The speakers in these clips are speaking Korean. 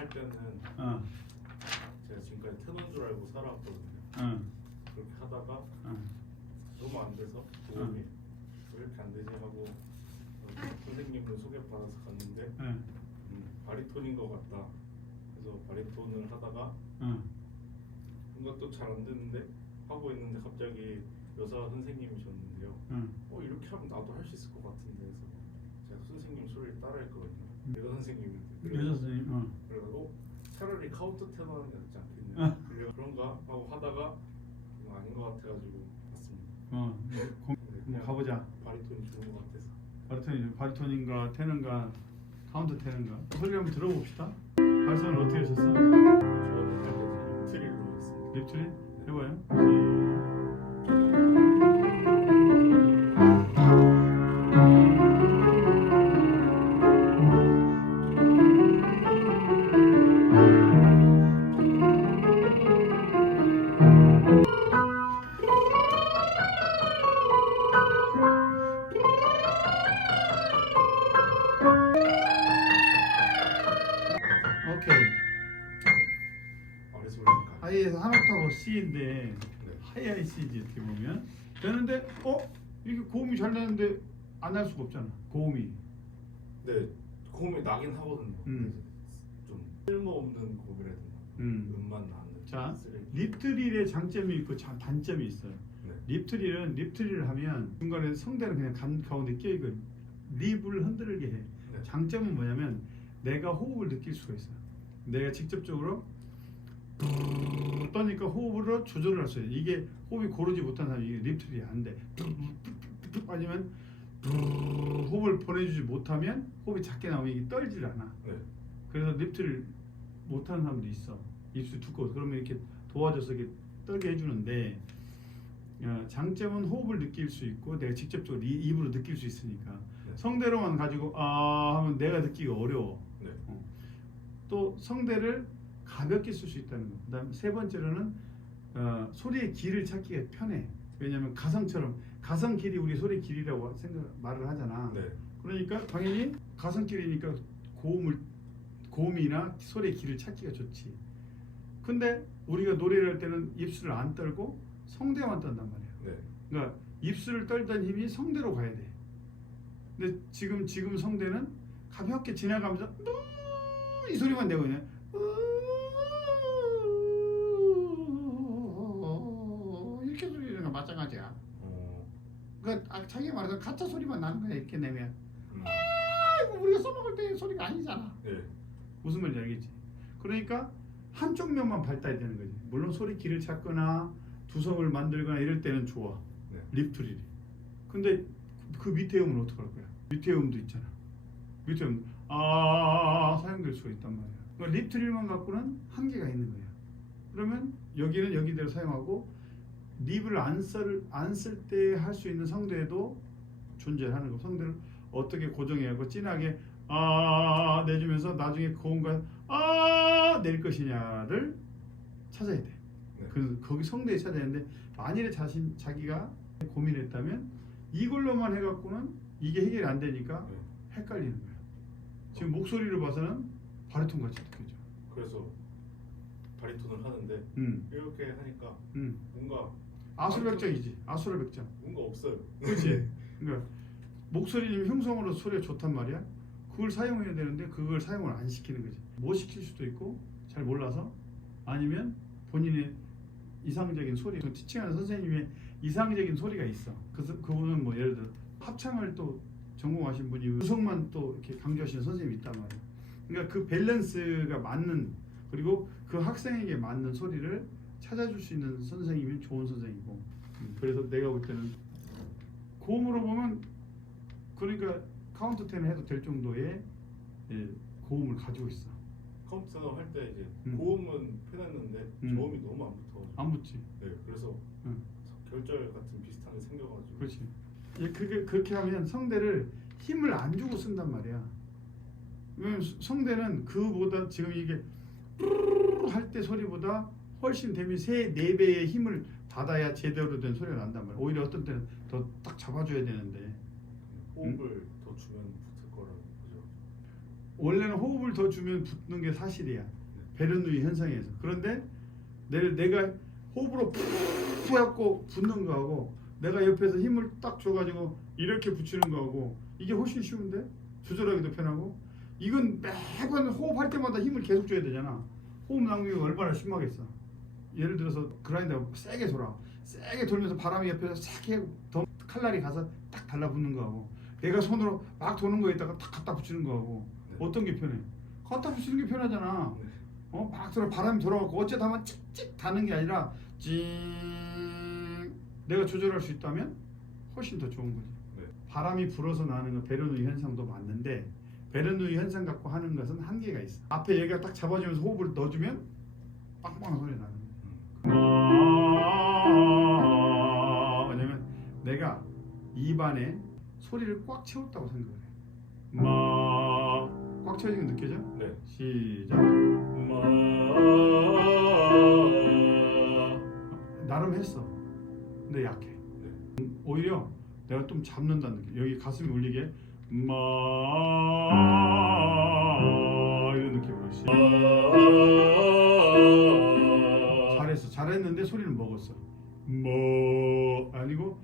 할 때는 제가 지금까지 테너인 줄 알고 살아왔거든요. 그렇게 하다가 너무 안 돼서 도움이 왜 이렇게 안 되지 하고 선생님을 소개받아서 갔는데 바리톤인 것 같다. 그래서 바리톤을 하다가 뭔가 또 잘 안 되는데 하고 있는데 갑자기 여자 선생님이셨는데요. 이렇게 하면 나도 할 수 있을 것 같은데 해서 제가 선생님 소리를 따라했거든요. 여자 선생님인데 여자 선생님. 그래가지고 차라리 카운터 테너는 낫지 않겠냐. 그런가 하고 하다가 아닌 것 같아가지고 왔습니다. 가보자. 바리톤이 좋은 것 같아서. 바리톤인가 테너인가 카운터 테너인가 소리 한번 들어봅시다. 발성을 어떻게 하셨어? 저는 할 때 립트릴로 했습니다. 립트리 해봐요. 오케이. 아래소리니까. 하이에서 한 옥타브 C인데 네. 하이 C지 어떻게 보면 되는데 이렇게 고음이 잘 나는데 안 할 수가 없잖아. 고음이. 네, 고음이 나긴 하거든요. 음. 좀 쓸모없는 고음이라 해야 되나? 음만 나는. 자, 쓰레기. 립트릴의 장점이 있고 단점이 있어요. 네. 립트릴을 하면 중간에 성대는 그냥 가운데 끼어있고 립을 흔들게 해. 네. 장점은 뭐냐면 내가 호흡을 느낄 수가 있어요. 내가 직접적으로 떠니까 호흡으로 조절을 할 수 있어요. 이게 호흡이 고르지 못한 사람이 이게 립트릴이 안 돼. 아니면 호흡을 보내주지 못하면 호흡이 작게 나오면 이게 떨질 않아. 네. 그래서 립트릴 못하는 사람도 있어. 입술이 두꺼워서 그러면 이렇게 도와줘서 이렇게 떨게 해주는데 장점은 호흡을 느낄 수 있고 내가 직접적으로 입으로 느낄 수 있으니까. 네. 성대로만 가지고 하면 내가 듣기가 어려워. 네. 또 성대를 가볍게 쓸 수 있다는 거. 그다음 세 번째로는 소리의 길을 찾기가 편해. 왜냐하면 가성 길이 우리 소리 길이라고 말을 하잖아. 네. 그러니까 당연히 가성 길이니까 고음이나 소리의 길을 찾기가 좋지. 근데 우리가 노래를 할 때는 입술을 안 떨고 성대만 떤단 말이야. 네. 그러니까 입술을 떨던 힘이 성대로 가야 돼. 근데 지금 성대는 가볍게 지나가면서 이 소리만 내고 그냥 이렇게 소리는 거 마찬가지야. 그러니까 자기가 말해서 가짜 소리만 나는 거야. 이렇게 내면 이거 우리가 써먹을 때 소리가 아니잖아. 네. 무슨 말인지 알겠지? 그러니까 한쪽 면만 밝다야 되는 거지. 물론 소리 길을 찾거나 두성을 만들거나 이럴 때는 좋아. 네. 립트릴이. 근데 그 밑에 음은 어떡할 거야? 밑에 음도 있잖아. 밑에 음 사용될 수가 있단 말이야. 그러니까 립트릴만 갖고는 한계가 있는 거야. 그러면 여기는 여기대로 사용하고 립을 안 쓸 때 할 수 있는 성대도 존재하는 거. 성대를 어떻게 고정해야 하고 진하게 내주면서 나중에 고음과 낼 것이냐를 찾아야 돼. 네. 그래서 거기 성대에 찾아야 되는데 만일에 자기가 고민했다면 이걸로만 해갖고는 이게 해결이 안 되니까 네. 헷갈리는 거야. 지금 목소리로 봐서는 바리톤 같이 느껴져. 그래서 바리톤을 하는데 이렇게 하니까 뭔가 아수라백장이지. 아수라백장. 뭔가 없어요. 그렇지. 그러니까 목소리는 흉성으로 소리가 좋단 말이야. 그걸 사용해야 되는데 그걸 사용을 안 시키는 거지. 못 시킬 수도 있고 잘 몰라서 아니면 본인의 이상적인 소리. 티칭하는 선생님의 이상적인 소리가 있어. 그래서 그분은 뭐 예를 들어 합창을 또 전공하신 분이 음성만 또 이렇게 강조하시는 선생님이 있단 말이야. 그러니까 그 밸런스가 맞는 그리고 그 학생에게 맞는 소리를 찾아줄 수 있는 선생님이 좋은 선생이고. 그래서 내가 볼 때는 고음으로 보면 그러니까 카운트 10 해도 될 정도의 고음을 가지고 있어. 카운트다운 할 때 이제 고음은 편했는데 저음이 너무 안 붙어가지고. 안 붙지. 네, 그래서 결절 같은 비슷한 게 생겨가지고. 그렇지. 그게 그렇게 하면 성대를 힘을 안 주고 쓴단 말이야. 왜냐면 성대는 그보다 지금 이게 할 때 소리보다 훨씬 대비 3-4배의 힘을 받아야 제대로 된 소리가 난단 말이야. 오히려 어떤 때는 더 딱 잡아줘야 되는데 호흡을 더 주면 붙을 거라고 그죠? 원래는 호흡을 더 주면 붙는 게 사실이야. 베르누이 현상에서. 그런데 내가 호흡으로 푹 해갖고 붙는 거하고 내가 옆에서 힘을 딱 줘가지고 이렇게 붙이는 거하고 이게 훨씬 쉬운데 조절하기도 편하고 이건 매번 호흡할 때마다 힘을 계속 줘야 되잖아. 호흡 낭비가 얼마나 심하겠어. 예를 들어서 그라인더 세게 돌아. 세게 돌면서 바람이 옆에서 세게 더 칼날이 가서 딱 달라붙는 거하고 내가 손으로 막 도는 거에다가 딱 갖다 붙이는 거하고 어떤 게 편해? 갖다 붙이는 게 편하잖아. 막 들어 바람이 돌아가고 어째 다만 찍찍 다는 게 아니라 찡 내가 조절할 수 있다면 훨씬 더 좋은 거지. 바람이 불어서 나는 거 베르누이 현상도 맞는데 베르누이 현상 갖고 하는 것은 한계가 있어. 앞에 얘가 딱 잡아주면서 호흡을 넣어주면 빵빵한 소리 나는 거야. 왜냐면 내가 입안에 소리를 꽉 채웠다고 생각을 해. 꽉 채워진 거 느껴져? 네. 시작. 나름 했어. 근데 약해. 오히려 내가 좀 잡는다는 느낌. 여기 가슴이 울리게 이런 느낌으로. 잘했는데 소리는 먹었어. 아니고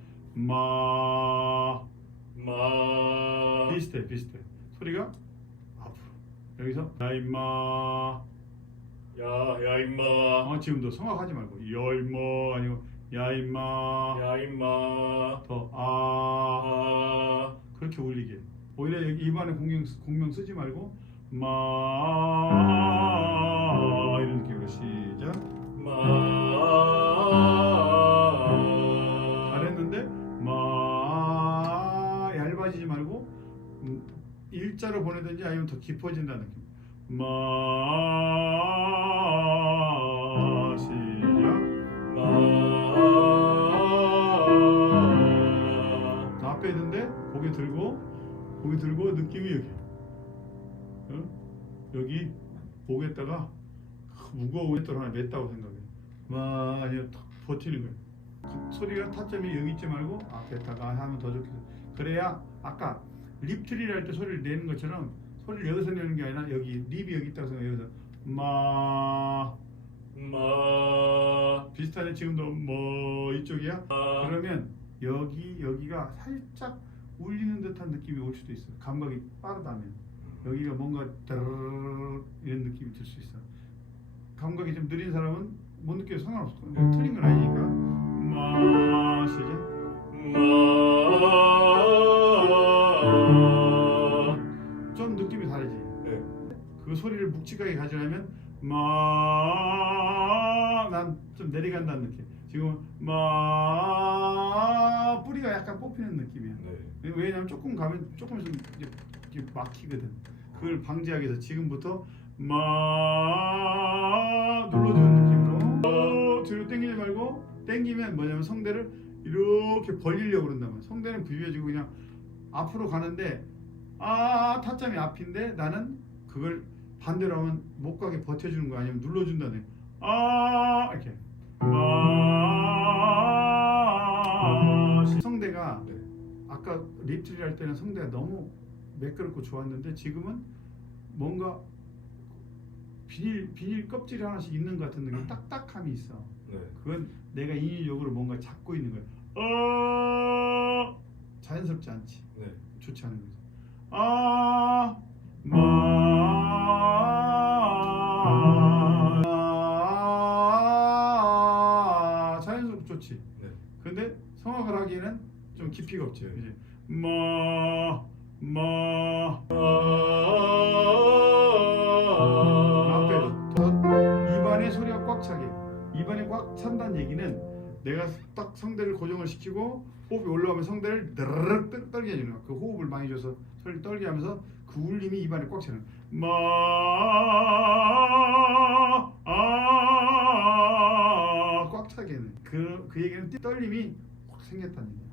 비슷해. 소리가 앞으로. 여기서 야 임마. 야 임마. 지금도 성악하지 말고 야 임마 아니고 야 임마. 야 임마. 더 그렇게 울리게. 오히려 여기 입안에 공명 쓰지 말고 이런 느낌으로 시작. 잘했는데 얇아지지 말고 일자로 보내든지 아니면 더 깊어진다는 느낌. 시작. 앞에 있는데 고개 들고 느낌이 여기. 여기 목에다가 무거운 맷돌 하나 맸다고 생각해. 아니요, 탁 버티는 거예요. 소리가 타점이 여기 있지 말고 앞에다가 하면 더 좋겠어. 그래야 아까 립트리를 할 때 소리를 내는 것처럼 소리를 여기서 내는 게 아니라 여기 립이 여기 있다고 생각해. 여기서 비슷하네. 지금도 이쪽이야. 그러면 여기가 살짝 울리는 듯한 느낌이 올 수도 있어. 감각이 빠르다면 여기가 뭔가 따르르 이런 느낌이 들 수 있어. 감각이 좀 느린 사람은 못 느껴도 상관없어. 틀린 건 아니니까. 시작. 좀 느낌이 다르지. 네. 그 소리를 묵직하게 가져가면 난 좀 내려간다는 느낌. 지금 뿌리가 약간 뽑히는 느낌이야. 네. 왜냐면 조금 가면 조금 있으면 이제 막히거든. 그걸 방지하기 위해서 지금부터 눌러주는 느낌으로 뒤로 당기지 말고, 당기면 뭐냐면 성대를 이렇게 벌리려고 그런단 말이야. 성대는 비벼지고 그냥 앞으로 가는데 타점이 앞인데 나는 그걸 반대로 하면 못 가게 버텨주는 거 아니면 눌러준다네. 이렇게 성대가 아까 립트리 할 때는 성대가 너무 매끄럽고 좋았는데 지금은 뭔가 비닐 껍질이 하나씩 있는 것 같은 느낌, 딱딱함이 있어. 그건 내가 인위적으로 뭔가 잡고 있는 거야. 자연스럽지 않지. 좋지 않은 거지. 자연스럽고 좋지. 근데 성악을 하기에는 좀 깊이가 없지. 이제 앞에도 입안에 소리가 꽉 차게. 입안에 꽉 찬다는 얘기는 내가 딱 성대를 고정을 시키고 호흡이 올라오면 성대를 드르륵 떨게 해주는 거야. 그 호흡을 많이 줘서 소리를 떨게 하면서 그 울림이 입안에 꽉 차는 꽉 차게 하는 그 얘기는 떨림이 확 생겼다는 얘기야.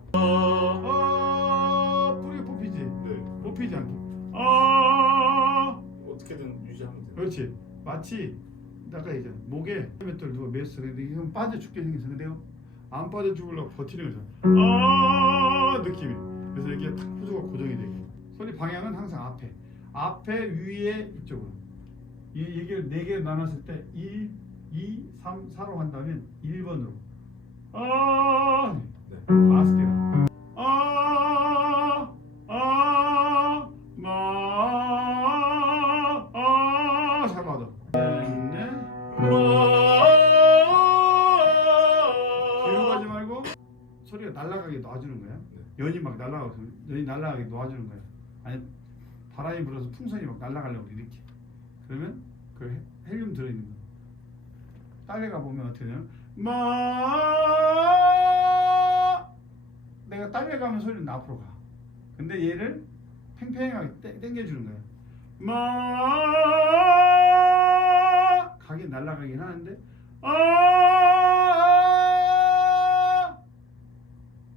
뿌리가 뽑히지? 뽑히지 않고 어떻게든 유지하면 돼요. 그렇지. 마치 아까 얘기했잖아. 목에 맷돌 누가 맸어. 근데 이건 빠져 죽게 생겼어. 근데 내가 안 빠져 죽으려고 버티는 거잖아. 느낌이. 그래서 이게 탁 후두가 고정이 되고. 소리 방향은 항상 앞에. 앞에 위에 이쪽으로. 이 얘기를 4개로 나눴을 때 1, 2, 3, 4로 한다면 1번으로 아 네. 마스테라 잘 받아. 네. 뒤로 가지 말고 소리가 날아가게 놔주는 거야. 연이 막 날아가서 연이 날아가게 놔주는 거야. 아니 바람이 불어서 풍선이 막 날아가려고 이렇게. 그러면 그 헬륨 들어있는 거. 딸내가 보면 어떻게 되냐면 내가 딸내 가면 소리는 앞으로 가. 근데 얘를 팽팽하게 당겨주는 거야. 가긴 날아가긴 하는데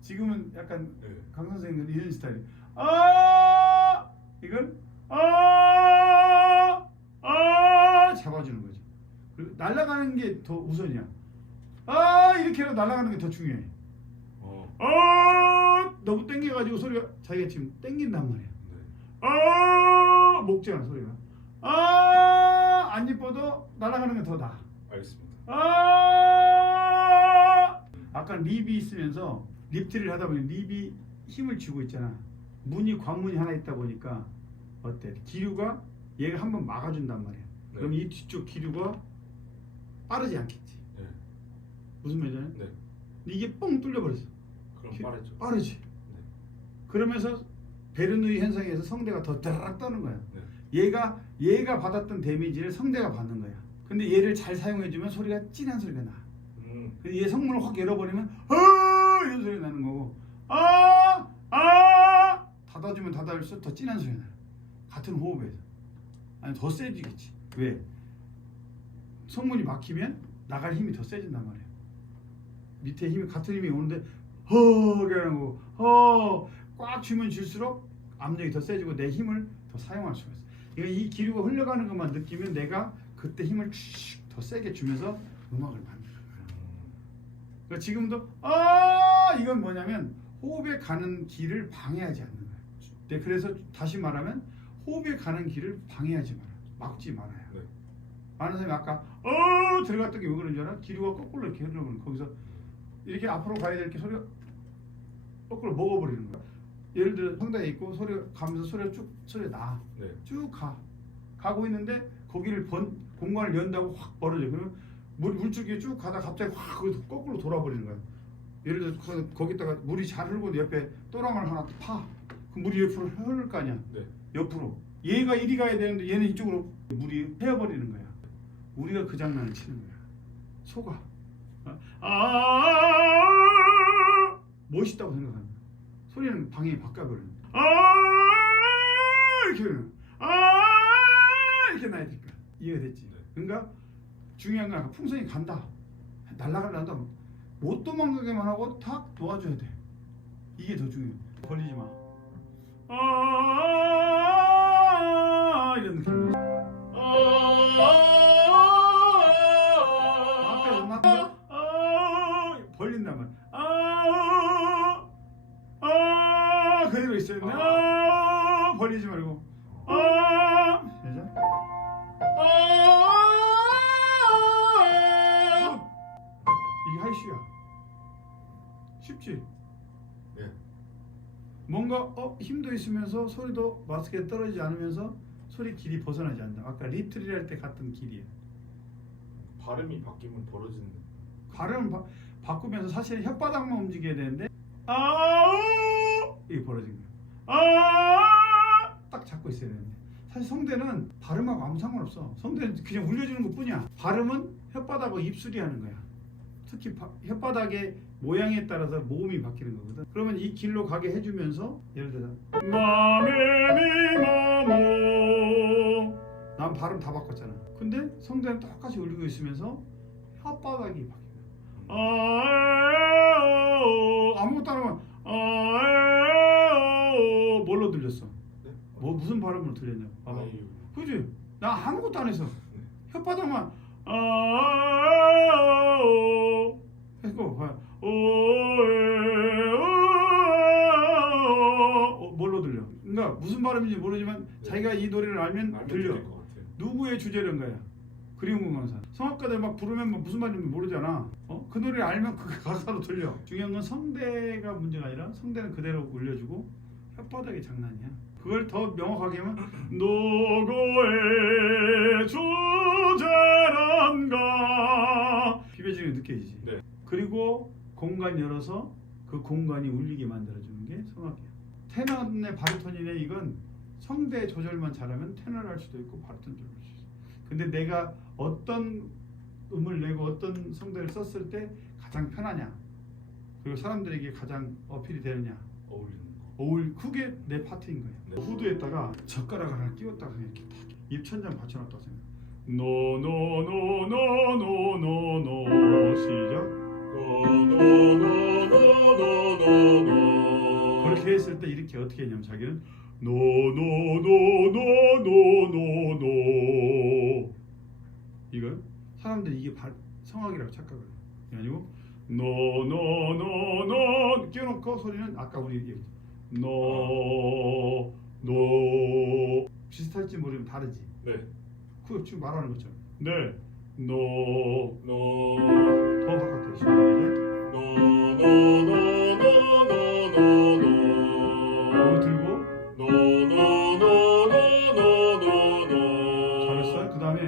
지금은 약간 네. 강 선생님은 이런 스타일. 이건 잡아주는 거지. 그리고 날아가는 게 더 우선이야. 이렇게라도 날아가는 게 더 중요해. 너무 땡겨가지고 소리가 자기가 지금 땡긴단 말이야. 네. 목재가 소리가. 안 예뻐도 날아가는 게 더 나아. 알겠습니다. 아까 립이 있으면서 립트리를 하다 보니 립이 힘을 주고 있잖아. 문이 관문이 하나 있다 보니까 어때? 기류가 얘가 한번 막아준단 말이야. 네. 그럼 이 뒤쪽 기류가 빠르지 않겠지. 네. 무슨 말이냐? 네. 근데 이게 뻥 뚫려버렸어. 그럼 빠르죠. 빠르지. 네. 그러면서 베르누이 현상에서 성대가 더 드르륵 떠는 거야. 네. 얘가 받았던 데미지를 성대가 받는 거야. 근데 얘를 잘 사용해주면 소리가 진한 소리가 나. 근데 얘 성문을 확 열어버리면 이런 소리 나는 거고 닫아주면 닫아줄수록 더 진한 소리 나. 같은 호흡에서. 아니 더 세지겠지. 왜? 성문이 막히면 나갈 힘이 더 세진단 말이야. 밑에 힘이 같은 힘이 오는데 이러는 거고 꽉 쥐면 쥘수록 압력이 더 세지고 내 힘을 더 사용할 수가 있어. 그러니까 이 기류가 흘러가는 것만 느끼면 내가 그때 힘을 더 세게 주면서 음악을 만들어. 그러니까 지금도 이건 뭐냐면 호흡에 가는 길을 방해하지 않는 거야. 네, 그래서 다시 말하면 호흡에 가는 길을 방해하지 마라. 막지 말아요. 네. 많은 사람이 아까 들어갔던 게 왜 그런 줄 알아? 기류가 거꾸로 이렇게 흘러버리는 거기서 이렇게 앞으로 가야 될 게 소리가 거꾸로 먹어버리는 거야. 예를 들어 성대에 있고 소리가 가면서 소리가 나. 네. 쭉 가고 있는데 거기를 공간을 연다고 확 벌어져. 그러면 물줄기에 쭉 가다 갑자기 확 거꾸로 돌아버리는 거야. 예를 들어 거기다가 물이 잘 흐르고 옆에 또랑을 하나 파. 그럼 물이 옆으로 흐를 거 아니야. 네. 옆으로. 얘가 이리 가야 되는데 얘는 이쪽으로 물이 헤어버리는 거야. 우리가 그 장난을 치는 거야. 속아. 멋있다고 생각하는 거야. 소리는 방향이 바꿔버리는 거야. 이렇게 이렇게 나야 될까. 이해가 됐지? 네. 그러니까 중요한 건 아까 풍선이 간다. 날아가려다 못 도망가게만 하고 탁 도와줘야 돼. 이게 더 중요해. 걸리지 마. 이런 느낌. 앞에 음악도 벌린단 말이야. 그대로 있어야 돼. 벌리지 말고. 시작. 이게 하이슈야. 쉽지? 네. 뭔가 힘도 있으면서 소리도 마스크에 떨어지지 않으면서 소리 길이 벗어나지 않는다. 아까 리트리 할 때 같은 길이에요. 발음이 바뀌면 벌어지는. 발음을 바꾸면서 사실 혓바닥만 움직여야 되는데 이게 벌어진 거야. 딱 잡고 있어야 되는데 사실 성대는 발음하고 아무 상관없어. 성대는 그냥 울려주는 것뿐이야. 발음은 혓바닥하고 입술이 하는 거야. 특히 혓바닥의 모양에 따라서 모음이 바뀌는 거거든. 그러면 이 길로 가게 해주면서 예를 들어 마메미마모 난 발음 다 바꿨잖아. 근데 성대는 똑같이 울리고 있으면서 혓바닥이 바뀌는 거야. 아무것도 안 하면 뭘로 들렸어? 네? 뭐 무슨 발음으로 들렸냐? 봐봐. 아유. 그지? 나 아무것도 안 했어. 혓바닥만 했고 뭘로 들려? 그러니까 무슨 발음인지 모르지만 네. 자기가 이 노래를 알면 들려. 들릴 것 같아요. 누구의 주제인가요? 그리운 건강사. 성악가들 막 부르면 막 무슨 말인지 모르잖아. 그 노래를 알면 그 가사로 들려. 중요한 건 성대가 문제가 아니라 성대는 그대로 올려주고 혓바닥이 장난이야. 그걸 더 명확하게 하면 누구의 주제란가 비벼지는 게 느껴지지. 네. 그리고 공간 열어서 그 공간이 울리게 만들어주는 게 성악이야. 테너네 바리톤이네 이건 성대 조절만 잘하면 테너를 할 수도 있고 바리톤 조절을 할 수 있어. 근데 내가 어떤 음을 내고 어떤 성대를 썼을 때 가장 편하냐 그리고 사람들에게 가장 어필이 되느냐 어울리는 거. 그게 내 파트인 거야. 네. 후드에다가 젓가락 하나 끼웠다가 그냥 이렇게 딱 입천장 받쳐놨다고 생각. 노노노노노노노 시작. 그렇게 했을 때 이렇게 어떻게 했냐면 자기는 노노노노노노노 이걸 사람들이 이게 성악이라고 착각을 해. 아니고 노노노노 끼워놓고 소리는 아까 우리 얘기 노노 비슷할지 모르면 다르지. 네. 그 지금 말하는 것처럼 네 노 노. 더 가깝게 시작. 노노노노노노노노. 몸을 들고 노노노노노노노. 잘했어요. 그 다음에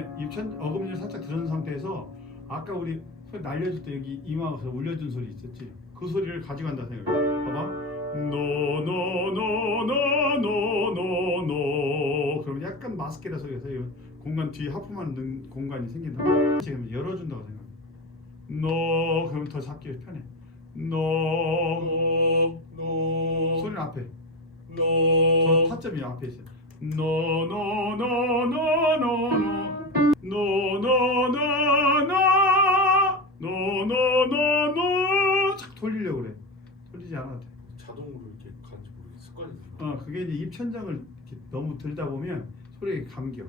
어금니를 살짝 들은 상태에서 아까 우리 소리 날려줄 때 여기 이마에서 울려준 소리 있었지. 그 소리를 가져간다 생각해. 봐봐. 노노노노노노노. 그러면 약간 마스케라 소리에서 공간 뒤에 하품하는 공간이 생긴다고. 지금 열어준다고 생각해. 노 그러면 더 잡기 편해. 노 소리는 앞에. 저 타점이 앞에 있어요. 노노노노노노노노노노노노노 착 돌리려고 그래. 돌리지 않아도 돼. 자동으로 이렇게 가는지 모르겠어. 습관이 들어. 그게 이제 입천장을 이렇게 너무 들다 보면 소리가 감겨.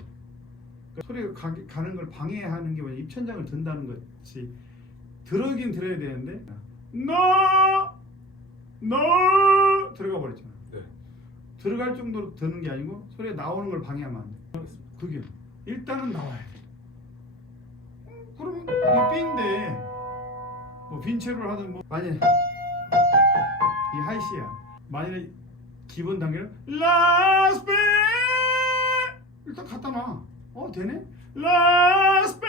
그러니까 소리가 가는 걸 방해하는 게 뭐냐 입천장을 든다는 것이 들어긴 들어야 되는데 너 들어가 버렸잖아. 네. 들어갈 정도로 드는 게 아니고 소리가 나오는 걸 방해하면 안 돼. 그게 일단은 나와야 돼. 그러면 이게 B인데 뭐 빈체로를 하든 뭐 만약에 이 하이시야. 만약에 기본 단계는 라스베 일단 갖다 놔. 되네? 라스베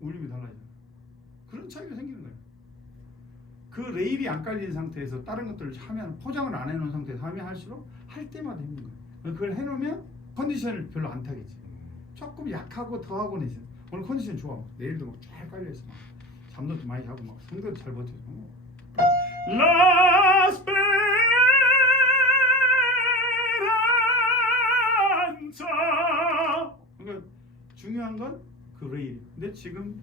울림이 달라져. 그런 차이가 생기는 거예요. 그 레일이 안 깔린 상태에서 다른 것들을 하면 포장을 안 해놓은 상태에서 하면 할수록 할 때마다 힘든 거예요. 그걸 해놓으면 컨디션을 별로 안 타겠지. 조금 약하고 더하고는 있어요. 오늘 컨디션 좋아. 내일도 막 쫙 깔려있어. 잠도 좀 많이 자고 막 성대도 잘 버텨. 라스페란자. 그러니까 중요한 건 그 레일. 근데 지금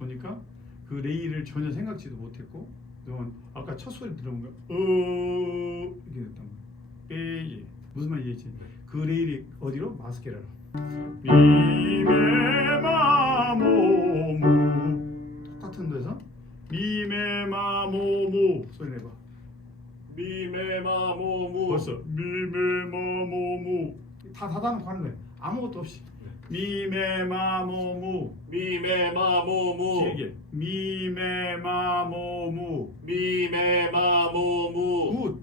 보니까 그 레일을 전혀 생각지도 못했고, 그동안 아까 첫 소리 들어본 거, 이렇게 됐단 말이야. 무슨 말인지 이해했지? 그 레일이 어디로? 마스케라로. 미메마모무 똑같은 데서 미메마모무 소리 내봐. 미메마모무. 벌써 미메마모무 다 닫아놓고 하는 거야. 아무것도 없이. 미메마모무 미메마모무. 길게 미메마모무 미메마모무. 굿.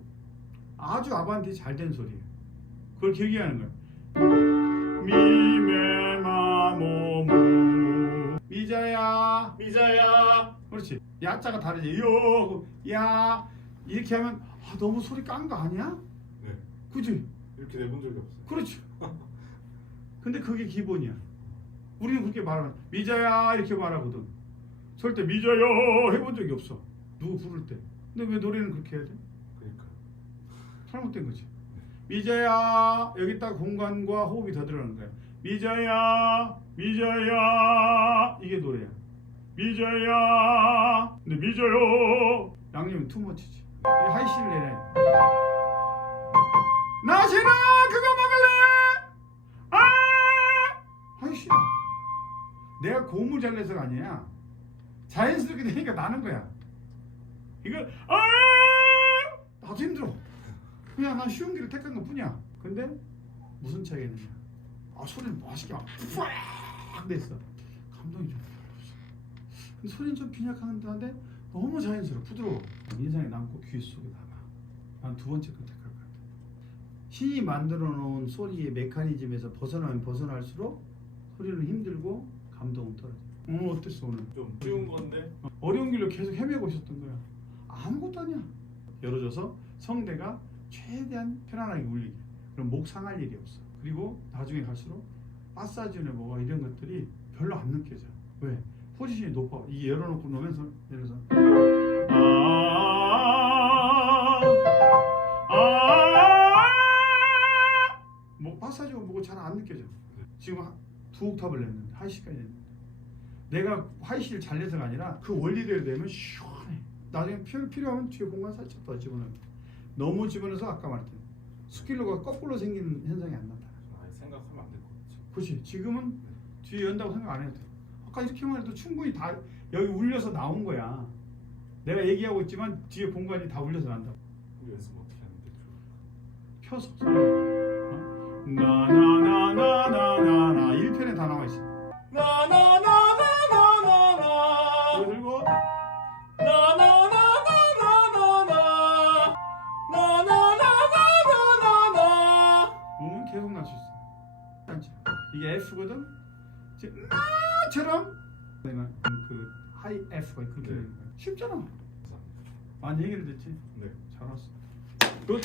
아주 아반티 잘된 소리예요. 그걸 길게 하는 거야. 미메마모무 미자야. 미자야. 그렇지. 야자가 다르지. 야 이렇게 하면 너무 소리 깐 거 아니야? 네. 그지? 이렇게 내본 적이 없어요. 그렇지. 근데 그게 기본이야. 우리는 그렇게 말하면 미자야 이렇게 말하거든. 절대 미자야 해본 적이 없어. 누구 부를 때. 근데 왜 노래는 그렇게 해야 돼? 그러니까. 잘못된 거지. 미자야 여기다가 공간과 호흡이 더 들어가는 거야. 미자야 이게 노래야. 미자야 근데 미자야 양념이 투머치지. 하이시를 내래. 나시나 그거 먹을래? 하이시야. 내가 고음을 잘 내서가 아니야. 자연스럽게 되니까 나는 거야. 이거 나도 힘들어. 그냥 난 쉬운 길을 택한 것 뿐이야. 근데 무슨 차이가 있느냐? 소리는 맛있게 막 됐어. 감동이 좀 별로 없어. 근데 소리는 좀 빈약한데 너무 자연스러워, 부드러워. 인상에 남고 귀 속에 남아. 난 두 번째 걸 택할 것 같아. 신이 만들어 놓은 소리의 메커니즘에서 벗어나면 벗어날수록 소리는 힘들고 감동은 떨어져. 오늘 어땠어 오늘? 좀 쉬운 건데 어려운 길로 계속 헤매고 있었던 거야. 아무것도 아니야. 열어줘서 성대가 최대한 편안하게 울리게. 그럼 목 상할 일이 없어. 그리고 나중에 갈수록 마사지나 뭐가 이런 것들이 별로 안 느껴져. 왜? 포지션이 높아. 이 열어놓고 놓으면서 예를 들어서 뭐 마사지가 뭐고 잘 안 느껴져. 지금 두 옥탑을 냈는데 하이시까지 냈는데 내가 하이시를 잘 내서가 아니라 그 원리대로 되면 시원해. 나중에 필요하면 뒤에 공간 살짝 더 집어넣어. 너무 집어넣어서 아까 말했던 스킬로가 거꾸로 생기는 현상이 안 나타나. 아예 생각하면 안 될 것 같지. 그렇지. 지금은 뒤에 연다고 생각 안 해도 돼. 아까 이렇게만 해도 충분히 다 여기 울려서 나온 거야. 내가 얘기하고 있지만 뒤에 공간이 다 울려서 난다. 우리 연습 어떻게 하는 게 좋을까? 펴서 나나나나나나나 1편에 다 나와 있어. 나나나나나나나 그리고 나나나나나나나나나나나 몸은 계속 날 수 있어. 괜찮지? 이게 F거든. 지금 나처럼 내가 그 하이 F가 그렇게 되는 거야. 쉽잖아. 감사합니다. 많이 얘기를 듣지. 네. 잘 왔어. 굿.